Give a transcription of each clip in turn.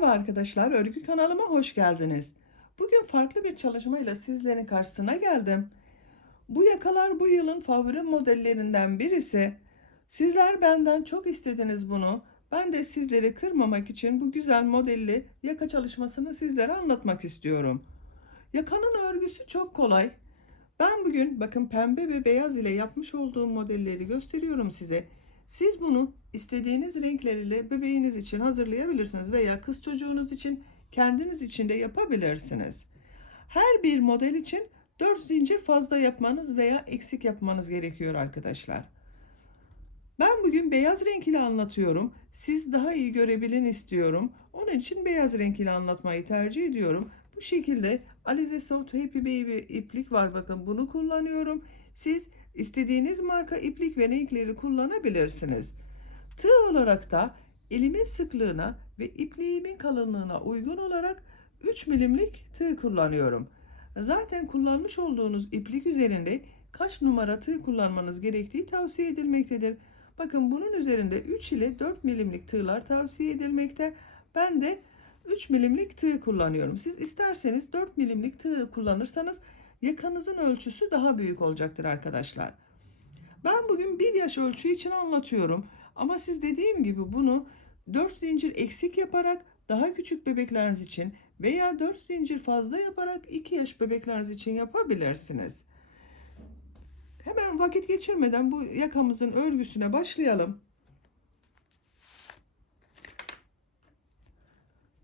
Merhaba arkadaşlar, örgü kanalıma hoş geldiniz. Bugün farklı bir çalışmayla sizlerin karşısına geldim. Bu yakalar bu yılın favori modellerinden birisi. Sizler benden çok istediniz bunu. Ben de sizleri kırmamak için bu güzel modelli yaka çalışmasını sizlere anlatmak istiyorum. Yakanın örgüsü çok kolay. Ben bugün bakın pembe ve beyaz ile yapmış olduğum modelleri gösteriyorum size. Siz bunu istediğiniz renkler ile bebeğiniz için hazırlayabilirsiniz veya kız çocuğunuz için kendiniz için de yapabilirsiniz. Her bir model için 4 zincir fazla yapmanız veya eksik yapmanız gerekiyor arkadaşlar. Ben bugün beyaz renk ile anlatıyorum. Siz daha iyi görebilin istiyorum. Onun için beyaz renk ile anlatmayı tercih ediyorum. Bu şekilde Alize Soft Happy Baby iplik var. Bakın bunu kullanıyorum. Siz istediğiniz marka iplik ve renkleri kullanabilirsiniz. Tığ olarak da elimin sıklığına ve ipliğimin kalınlığına uygun olarak 3 milimlik tığ kullanıyorum. Zaten kullanmış olduğunuz iplik üzerinde kaç numara tığ kullanmanız gerektiği tavsiye edilmektedir. Bakın bunun üzerinde 3 ile 4 milimlik tığlar tavsiye edilmekte. Ben de 3 milimlik tığ kullanıyorum. Siz isterseniz 4 milimlik tığ kullanırsanız yakanızın ölçüsü daha büyük olacaktır arkadaşlar. Ben bugün 1 yaş ölçü için anlatıyorum. Ama siz dediğim gibi bunu 4 zincir eksik yaparak daha küçük bebekleriniz için veya 4 zincir fazla yaparak 2 yaş bebekleriniz için yapabilirsiniz. Hemen vakit geçirmeden bu yakamızın örgüsüne başlayalım.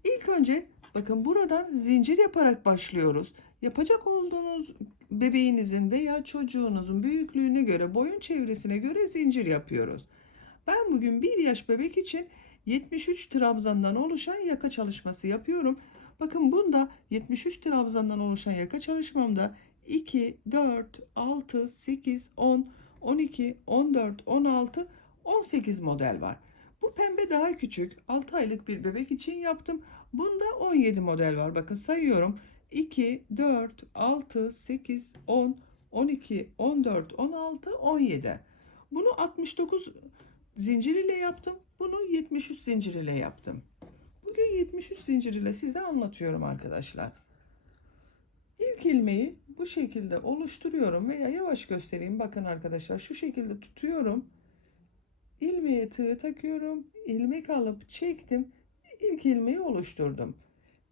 İlk önce bakın buradan zincir yaparak başlıyoruz. Yapacak olduğunuz bebeğinizin veya çocuğunuzun büyüklüğüne göre, boyun çevresine göre zincir yapıyoruz. Ben bugün 1 yaş bebek için 73 trabzandan oluşan yaka çalışması yapıyorum. Bakın bunda 73 trabzandan oluşan yaka çalışmamda 2, 4, 6, 8, 10, 12, 14, 16, 18 model var. Bu pembe daha küçük. 6 aylık bir bebek için yaptım. Bunda 17 model var. Bakın sayıyorum. 2, 4, 6, 8, 10, 12, 14, 16, 17. Bunu 69 zincir ile yaptım. Bunu 73 zincir ile yaptım. Bugün 73 zincir ile size anlatıyorum arkadaşlar. İlk ilmeği bu şekilde oluşturuyorum veya yavaş göstereyim. Bakın arkadaşlar şu şekilde tutuyorum. İlmeğe tığ takıyorum. ilmek alıp çektim. İlk ilmeği oluşturdum.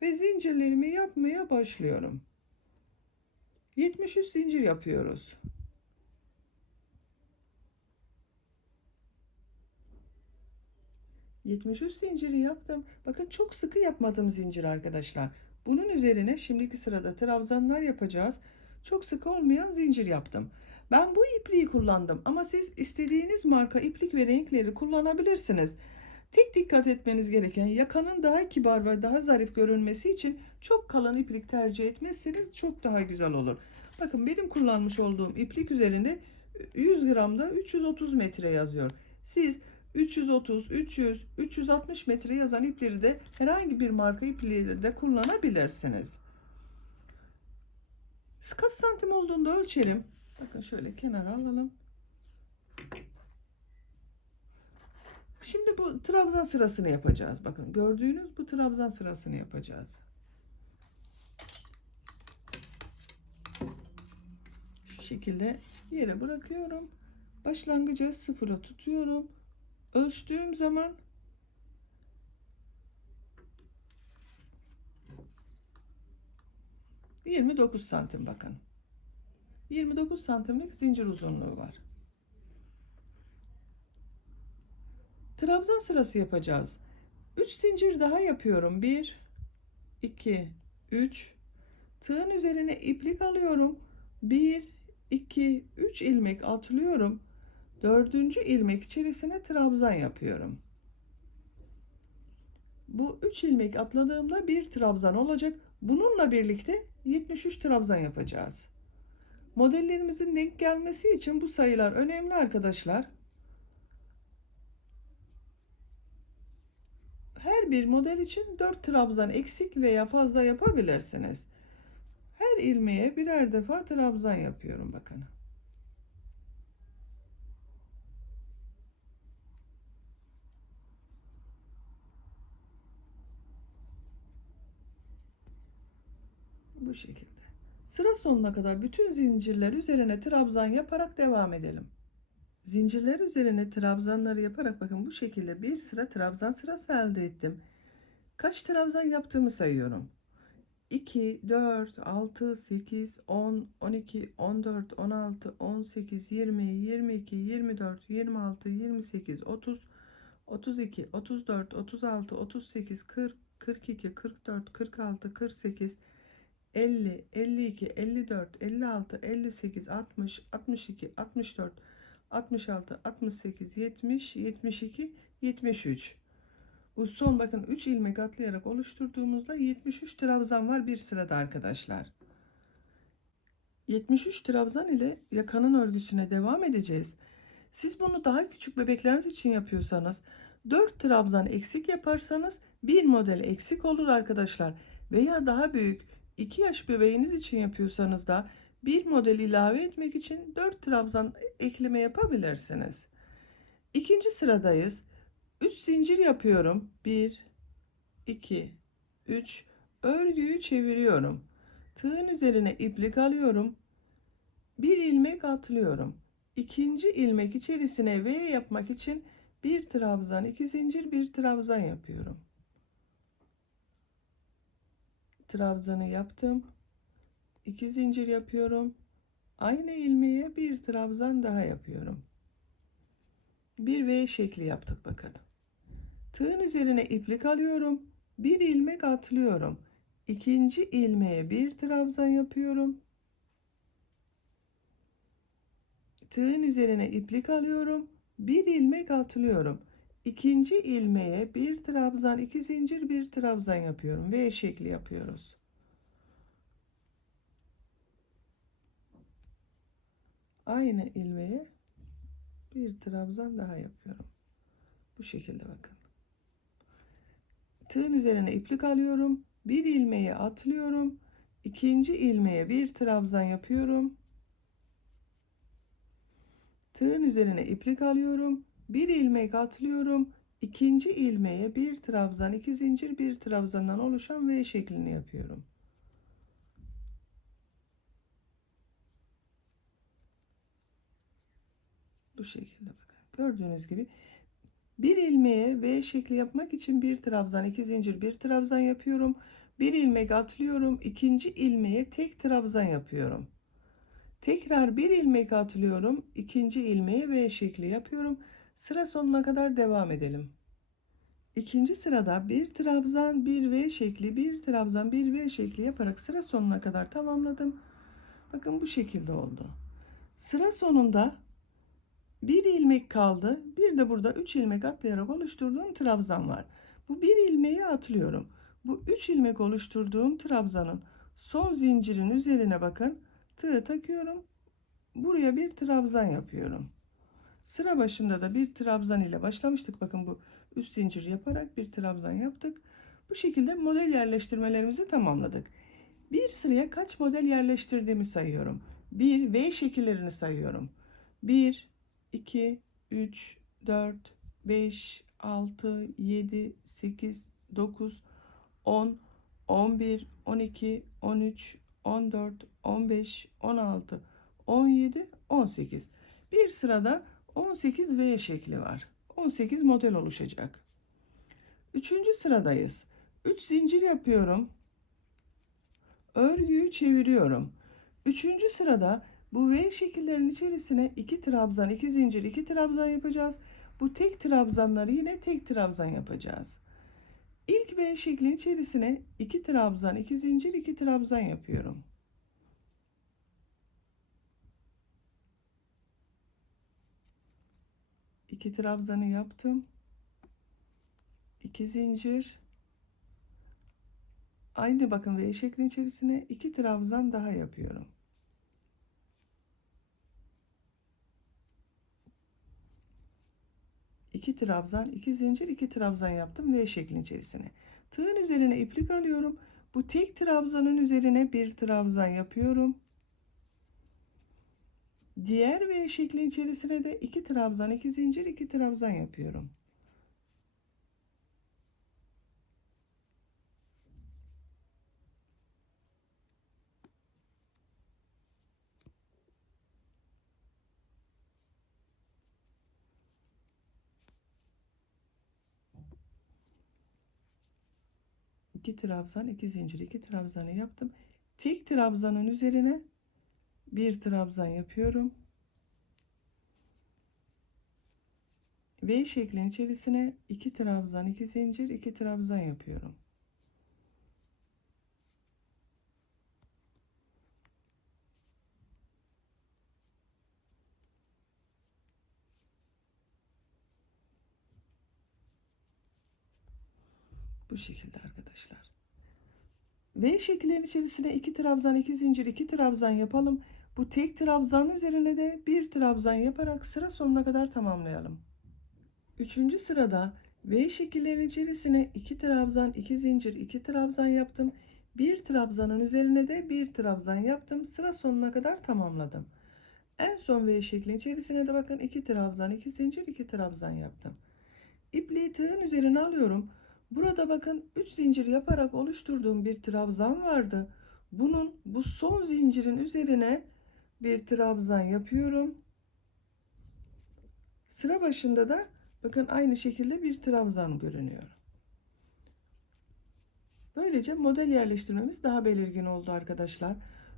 Ve zincirlerimi yapmaya başlıyorum. 73 zincir yapıyoruz. ...73 zinciri yaptım. Bakın çok sıkı yapmadım zincir arkadaşlar. Bunun üzerine şimdiki sırada trabzanlar yapacağız. Çok sıkı olmayan zincir yaptım. Ben bu ipliği kullandım ama siz istediğiniz marka iplik ve renkleri kullanabilirsiniz. Tek dikkat etmeniz gereken yakanın daha kibar ve daha zarif görünmesi için çok kalın iplik tercih etmezseniz çok daha güzel olur. Bakın benim kullanmış olduğum iplik üzerinde 100 gramda 330 metre yazıyor. Siz 330, 300, 360 metre yazan ipleri de herhangi bir marka ipleri de kullanabilirsiniz. Kaç santim olduğunu da ölçelim. Bakın şöyle kenara alalım. Şimdi bu trabzan sırasını yapacağız. Bakın gördüğünüz bu trabzan sırasını yapacağız. Şu şekilde yere bırakıyorum. Başlangıcı sıfıra tutuyorum. Ölçtüğüm zaman Yirmi dokuz santim bakın. 29 santimlik zincir uzunluğu var. Trabzan sırası yapacağız. 3 zincir daha yapıyorum. 1 2 3 Tığın üzerine iplik alıyorum. 1 2 3 ilmek atlıyorum. Dördüncü ilmek içerisine trabzan yapıyorum. Bu 3 ilmek atladığımda bir trabzan olacak. Bununla birlikte 73 trabzan yapacağız. Modellerimizin denk gelmesi için bu sayılar önemli arkadaşlar. bir model için 4 trabzan eksik veya fazla yapabilirsiniz. Her ilmeğe birer defa trabzan yapıyorum bakın. Bu şekilde. Sıra sonuna kadar bütün zincirler üzerine trabzan yaparak devam edelim. Zincirler üzerine trabzanları yaparak bakın bu şekilde bir sıra trabzan sırası elde ettim. Kaç trabzan yaptığımı sayıyorum. 2, 4, 6, 8, 10, 12, 14, 16, 18, 20, 22, 24, 26, 28, 30, 32, 34, 36, 38, 40, 42, 44, 46, 48, 50, 52, 54, 56, 58, 60, 62, 64, 66, 68, 70, 72, 73. Bu son bakın 3 ilmek atlayarak oluşturduğumuzda 73 trabzan var bir sırada arkadaşlar. 73 trabzan ile yakanın örgüsüne devam edeceğiz. Siz bunu daha küçük bebekleriniz için yapıyorsanız 4 trabzan eksik yaparsanız bir model eksik olur arkadaşlar. Veya daha büyük 2 yaş bebeğiniz için yapıyorsanız da bir model ilave etmek için 4 trabzan ekleme yapabilirsiniz. İkinci sıradayız. 3 zincir yapıyorum. 1 2 3 örgüyü çeviriyorum. Tığın üzerine iplik alıyorum. Bir ilmek atlıyorum. İkinci ilmek içerisine V yapmak için bir trabzan, iki zincir, bir trabzan yapıyorum. Trabzanı yaptım. İki zincir yapıyorum. Aynı ilmeğe bir trabzan daha yapıyorum. Bir V şekli yaptık bakın. Tığın üzerine iplik alıyorum. Bir ilmek atlıyorum. İkinci ilmeğe bir trabzan yapıyorum. Tığın üzerine iplik alıyorum. Bir ilmek atlıyorum. İkinci ilmeğe bir trabzan, iki zincir, bir trabzan yapıyorum. V şekli yapıyoruz. Aynı ilmeğe bir trabzan daha yapıyorum. Bu şekilde bakın. Tığın üzerine iplik alıyorum. Bir ilmeği atlıyorum. İkinci ilmeğe bir trabzan yapıyorum. Tığın üzerine iplik alıyorum. Bir ilmek atlıyorum. İkinci ilmeğe bir trabzan, iki zincir, bir trabzandan oluşan V şeklini yapıyorum. Şekilde bakın. Gördüğünüz gibi bir ilmeğe V şekli yapmak için bir trabzan, iki zincir, bir trabzan yapıyorum. Bir ilmek atlıyorum. ikinci ilmeğe tek trabzan yapıyorum. Tekrar bir ilmek atlıyorum. ikinci ilmeğe V şekli yapıyorum. Sıra sonuna kadar devam edelim. İkinci sırada bir trabzan, bir V şekli, bir trabzan, bir V şekli yaparak sıra sonuna kadar tamamladım. Bakın bu şekilde oldu. Sıra sonunda bir ilmek kaldı. Bir de burada 3 ilmek atlayarak oluşturduğum trabzan var. Bu bir ilmeği atlıyorum. Bu 3 ilmek oluşturduğum trabzanın son zincirin üzerine bakın. Tığı takıyorum. Buraya bir trabzan yapıyorum. Sıra başında da bir trabzan ile başlamıştık. Bakın bu üst zincir yaparak bir trabzan yaptık. Bu şekilde model yerleştirmelerimizi tamamladık. Bir sıraya kaç model yerleştirdiğimi sayıyorum. Bir V şekillerini sayıyorum. 1, 2, 3, 4, 5, 6, 7, 8, 9, 10, 11, 12, 13, 14, 15, 16, 17, 18. Bir sırada 18 V şekli var. 18 model oluşacak. Üçüncü sıradayız. 3 zincir yapıyorum. Örgüyü çeviriyorum. Üçüncü sırada bu V şekillerin içerisine 2 trabzan, 2 zincir, 2 trabzan yapacağız. Bu tek trabzanları yine tek trabzan yapacağız. İlk V şeklin içerisine 2 trabzan, 2 zincir, 2 trabzan yapıyorum. İki trabzanı yaptım. 2 zincir. Aynı bakın V şeklin içerisine 2 trabzan daha yapıyorum. İki trabzan, iki zincir, iki trabzan yaptım V şeklin içerisine. Tığın üzerine iplik alıyorum. Bu tek trabzanın üzerine bir trabzan yapıyorum. Diğer V şeklin içerisine de iki trabzan, iki zincir, iki trabzan yapıyorum. 2 trabzan 2 zincir 2 trabzanı yaptım. Tek trabzanın üzerine bir trabzan yapıyorum. V şeklin içerisine 2 trabzan 2 zincir 2 trabzan yapıyorum. Bu şekilde arkadaşlar. V şekillerin içerisine 2 trabzan 2 zincir 2 trabzan yapalım. Bu tek trabzan üzerine de bir trabzan yaparak sıra sonuna kadar tamamlayalım. Üçüncü sırada V şekillerin içerisine 2 trabzan 2 zincir 2 trabzan yaptım. Bir trabzanın üzerine de bir trabzan yaptım. Sıra sonuna kadar tamamladım. En son V şeklin içerisine de bakın 2 trabzan 2 zincir 2 trabzan yaptım. İpliği tığın üzerine alıyorum. Burada bakın 3 zincir yaparak oluşturduğum bir trabzan vardı. Bunun bu son zincirin üzerine bir trabzan yapıyorum. Sıra başında da bakın aynı şekilde bir trabzan görünüyor. Böylece model yerleştirmemiz daha belirgin oldu arkadaşlar.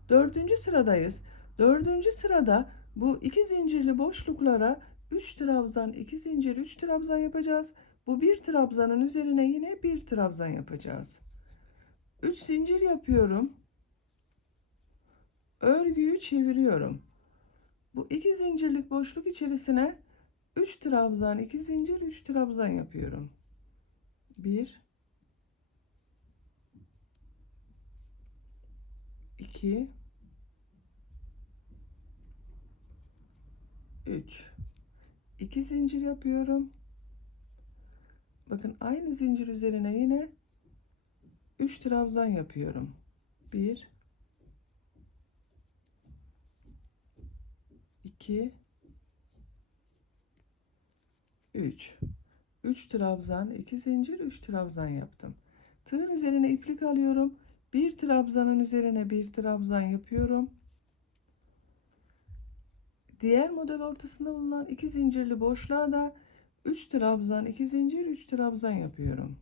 Dördüncü sıradayız. Dördüncü sırada bu iki zincirli boşluklara 3 trabzan, 2 zincir, 3 trabzan yapacağız. Bu bir trabzanın üzerine yine bir trabzan yapacağız. 3 zincir yapıyorum. Örgüyü çeviriyorum. Bu iki zincirlik boşluk içerisine 3 trabzan, 2 zincir, 3 trabzan yapıyorum. 1 2 3 2 zincir yapıyorum. Bakın aynı zincir üzerine yine 3 trabzan yapıyorum. 1 2 3 3 trabzan 2 zincir 3 trabzan yaptım. Tığın üzerine iplik alıyorum. Bir trabzanın üzerine bir trabzan yapıyorum. Diğer model ortasında bulunan iki zincirli boşluğa da 3 trabzan 2 zincir 3 trabzan yapıyorum.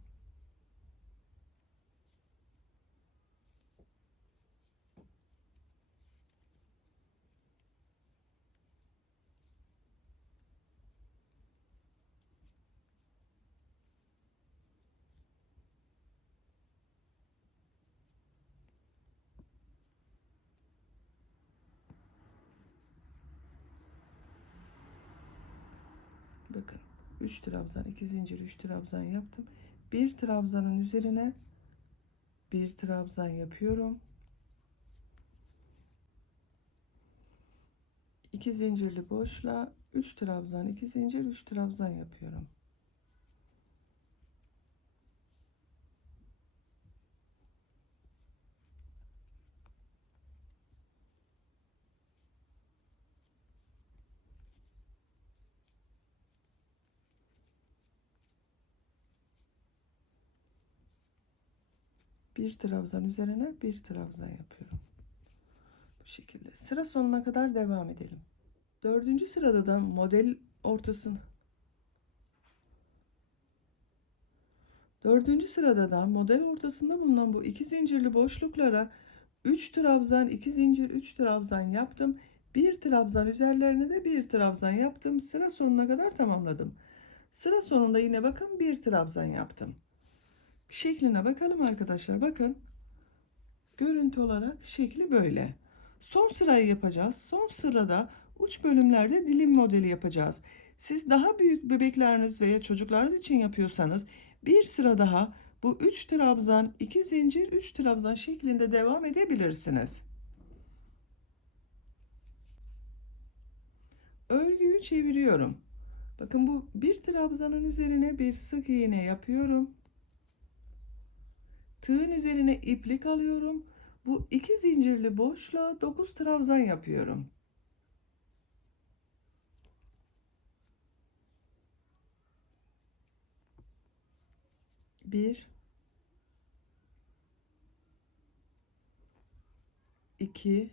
Bakın 3 trabzan 2 zincir 3 trabzan yaptım. Bir trabzanın üzerine bir trabzan yapıyorum. 2 zincirli boşla 3 trabzan 2 zincir 3 trabzan yapıyorum. Bir trabzan üzerine bir trabzan yapıyorum. Bu şekilde. Sıra sonuna kadar devam edelim. Dördüncü sırada da model ortasını Dördüncü sırada da model ortasında bulunan bu iki zincirli boşluklara 3 trabzan, 2 zincir, 3 trabzan yaptım. Bir trabzan üzerlerine de bir trabzan yaptım. Sıra sonuna kadar tamamladım. Sıra sonunda yine bakın bir trabzan yaptım şekline bakalım arkadaşlar. Bakın. Görüntü olarak şekli böyle. Son sırayı yapacağız. Son sırada uç bölümlerde dilim modeli yapacağız. Siz daha büyük bebekleriniz veya çocuklarınız için yapıyorsanız bir sıra daha bu 3 trabzan, 2 zincir, 3 trabzan şeklinde devam edebilirsiniz. Örgüyü çeviriyorum. Bakın bu bir trabzanın üzerine bir sık iğne yapıyorum. Tığın üzerine iplik alıyorum. Bu iki zincirli boşluğa 9 trabzan yapıyorum. Bir, iki,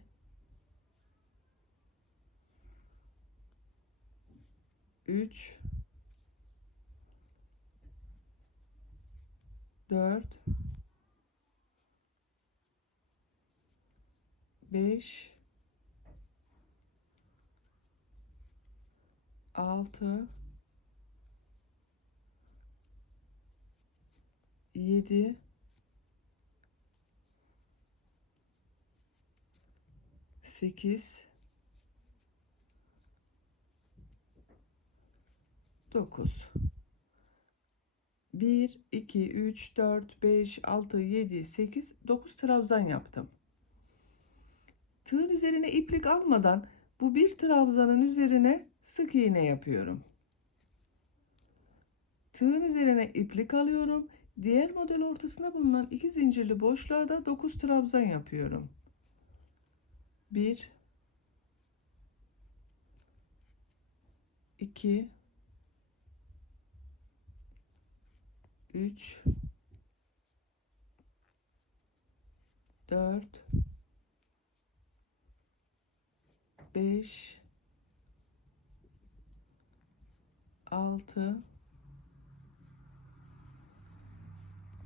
üç, dört, 5 6 7 8 9 1 2 3 4 5 6 7 8 9 trabzan yaptım. Tığın üzerine iplik almadan bu bir trabzanın üzerine sık iğne yapıyorum. Tığın üzerine iplik alıyorum. Diğer model ortasında bulunan iki zincirli boşluğa da 9 trabzan yapıyorum. 1 2 3 4 5 6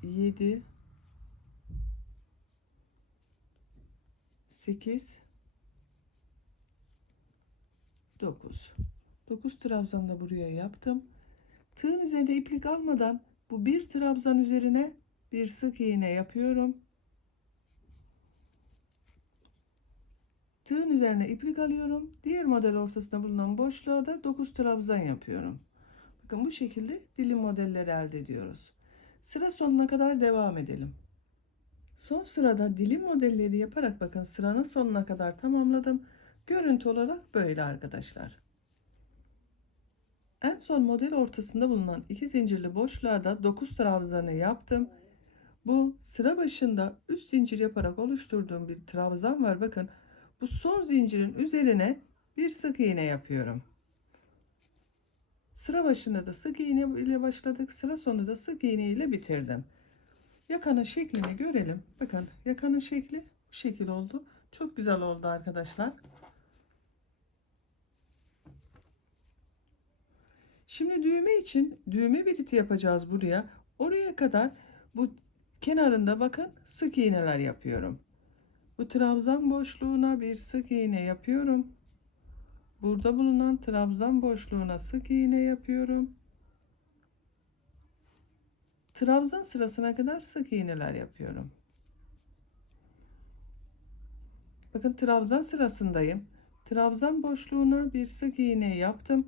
7 8 9 9 trabzan da buraya yaptım. Tığın üzerine iplik almadan bu bir trabzan üzerine bir sık iğne yapıyorum. Tığın üzerine iplik alıyorum. Diğer model ortasında bulunan boşluğa da 9 trabzan yapıyorum. Bakın bu şekilde dilim modelleri elde ediyoruz. Sıra sonuna kadar devam edelim. Son sırada dilim modelleri yaparak bakın sıranın sonuna kadar tamamladım. Görüntü olarak böyle arkadaşlar. En son model ortasında bulunan iki zincirli boşluğa da 9 trabzanı yaptım. Bu sıra başında 3 zincir yaparak oluşturduğum bir trabzan var. Bakın bu son zincirin üzerine bir sık iğne yapıyorum. Sıra başında da sık iğne ile başladık. Sıra sonu da sık iğne ile bitirdim. Yakanın şeklini görelim. Bakın yakanın şekli bu şekil oldu. Çok güzel oldu arkadaşlar. Şimdi düğme için düğme biliti yapacağız buraya. Oraya kadar bu kenarında bakın sık iğneler yapıyorum. Bu trabzan boşluğuna bir sık iğne yapıyorum. Burada bulunan trabzan boşluğuna sık iğne yapıyorum. Trabzan sırasına kadar sık iğneler yapıyorum. Bakın trabzan sırasındayım. Trabzan boşluğuna bir sık iğne yaptım.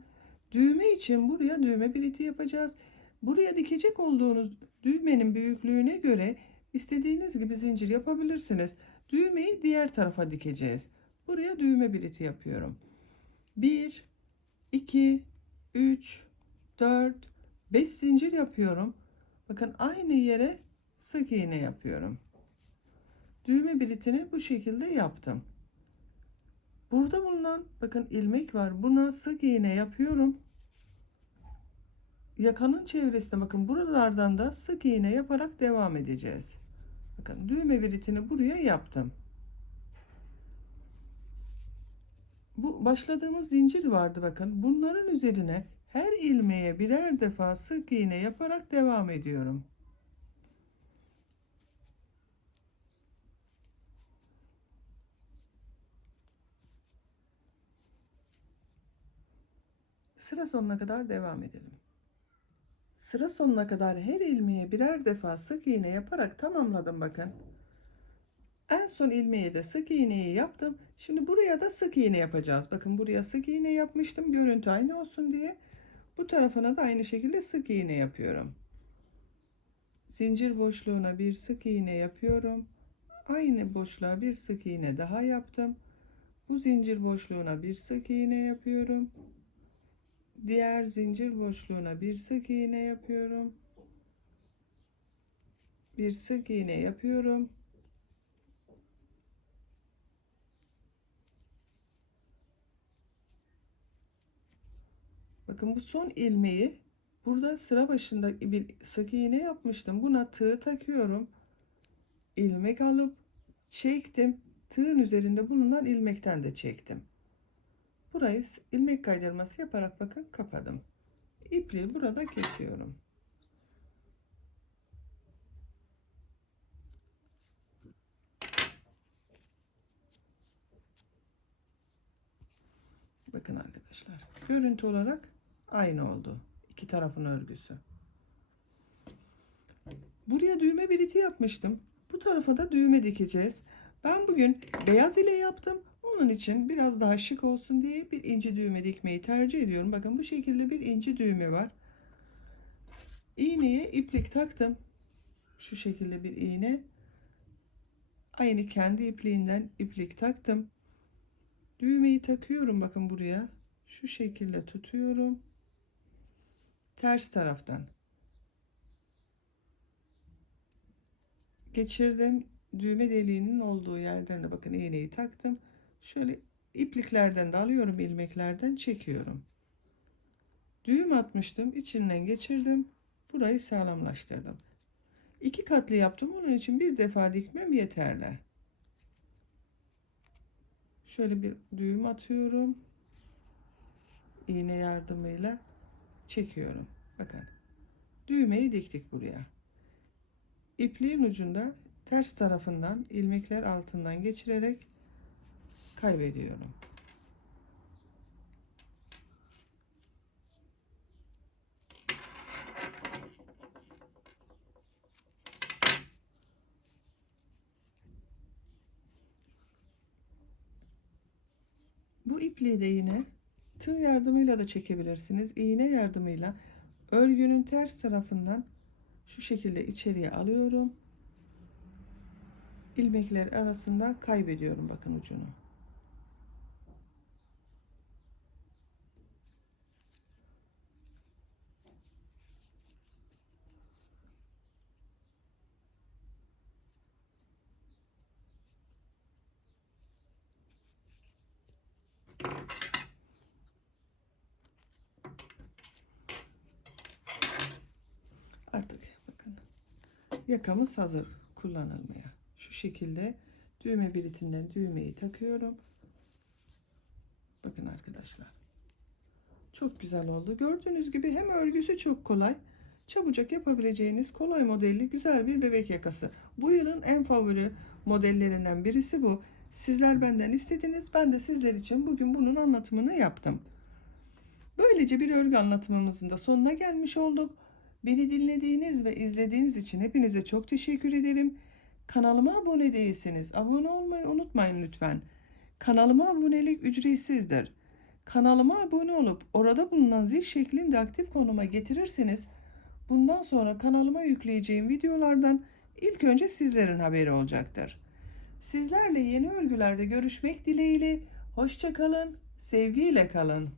Düğme için buraya düğme biliti yapacağız. Buraya dikecek olduğunuz düğmenin büyüklüğüne göre istediğiniz gibi zincir yapabilirsiniz. Düğmeyi diğer tarafa dikeceğiz. Buraya düğme biliti yapıyorum. 1 2 3 4 5 zincir yapıyorum. Bakın aynı yere sık iğne yapıyorum. Düğme bilitini bu şekilde yaptım. Burada bulunan bakın ilmek var. Buna sık iğne yapıyorum. Yakanın çevresine bakın buralardan da sık iğne yaparak devam edeceğiz. Bakın düğme bilitini buraya yaptım. Bu başladığımız zincir vardı bakın. Bunların üzerine her ilmeğe birer defa sık iğne yaparak devam ediyorum. Sıra sonuna kadar devam edelim. Sıra sonuna kadar her ilmeğe birer defa sık iğne yaparak tamamladım bakın. En son ilmeğe de sık iğneyi yaptım. Şimdi buraya da sık iğne yapacağız. Bakın buraya sık iğne yapmıştım. Görüntü aynı olsun diye. Bu tarafına da aynı şekilde sık iğne yapıyorum. Zincir boşluğuna bir sık iğne yapıyorum. Aynı boşluğa bir sık iğne daha yaptım. Bu zincir boşluğuna bir sık iğne yapıyorum. Diğer zincir boşluğuna bir sık iğne yapıyorum. Bir sık iğne yapıyorum. Bakın bu son ilmeği burada sıra başında bir sık iğne yapmıştım. Buna tığ takıyorum. ilmek alıp çektim. Tığın üzerinde bulunan ilmekten de çektim. Burayı ilmek kaydırması yaparak bakın kapadım. İpliği burada kesiyorum. Bakın arkadaşlar. Görüntü olarak aynı oldu. İki tarafın örgüsü. Buraya düğme biriti yapmıştım. Bu tarafa da düğme dikeceğiz. Ben bugün beyaz ile yaptım. Onun için biraz daha şık olsun diye bir inci düğme dikmeyi tercih ediyorum. Bakın bu şekilde bir inci düğme var. İğneye iplik taktım. Şu şekilde bir iğne. Aynı kendi ipliğinden iplik taktım. Düğmeyi takıyorum bakın buraya. Şu şekilde tutuyorum. Ters taraftan. Geçirdim. Düğme deliğinin olduğu yerden de bakın iğneyi taktım. Şöyle ipliklerden de alıyorum ilmeklerden çekiyorum. Düğüm atmıştım. içinden geçirdim. Burayı sağlamlaştırdım. İki katlı yaptım. Onun için bir defa dikmem yeterli. Şöyle bir düğüm atıyorum. İğne yardımıyla çekiyorum. Bakın. Düğmeyi diktik buraya. İpliğin ucunda ters tarafından ilmekler altından geçirerek kaybediyorum. Bu ipliği de yine tığ yardımıyla da çekebilirsiniz. İğne yardımıyla örgünün ters tarafından şu şekilde içeriye alıyorum. İlmekler arasında kaybediyorum bakın ucunu. Artık bakın yakamız hazır kullanılmaya. Şu şekilde düğme bilitinden düğmeyi takıyorum. Bakın arkadaşlar. Çok güzel oldu. Gördüğünüz gibi hem örgüsü çok kolay. Çabucak yapabileceğiniz kolay modelli güzel bir bebek yakası. Bu yılın en favori modellerinden birisi bu. Sizler benden istediniz. Ben de sizler için bugün bunun anlatımını yaptım. Böylece bir örgü anlatımımızın da sonuna gelmiş olduk. Beni dinlediğiniz ve izlediğiniz için hepinize çok teşekkür ederim. Kanalıma abone değilseniz abone olmayı unutmayın lütfen. Kanalıma abonelik ücretsizdir. Kanalıma abone olup orada bulunan zil şeklinde aktif konuma getirirseniz bundan sonra kanalıma yükleyeceğim videolardan ilk önce sizlerin haberi olacaktır. Sizlerle yeni örgülerde görüşmek dileğiyle hoşça kalın, sevgiyle kalın.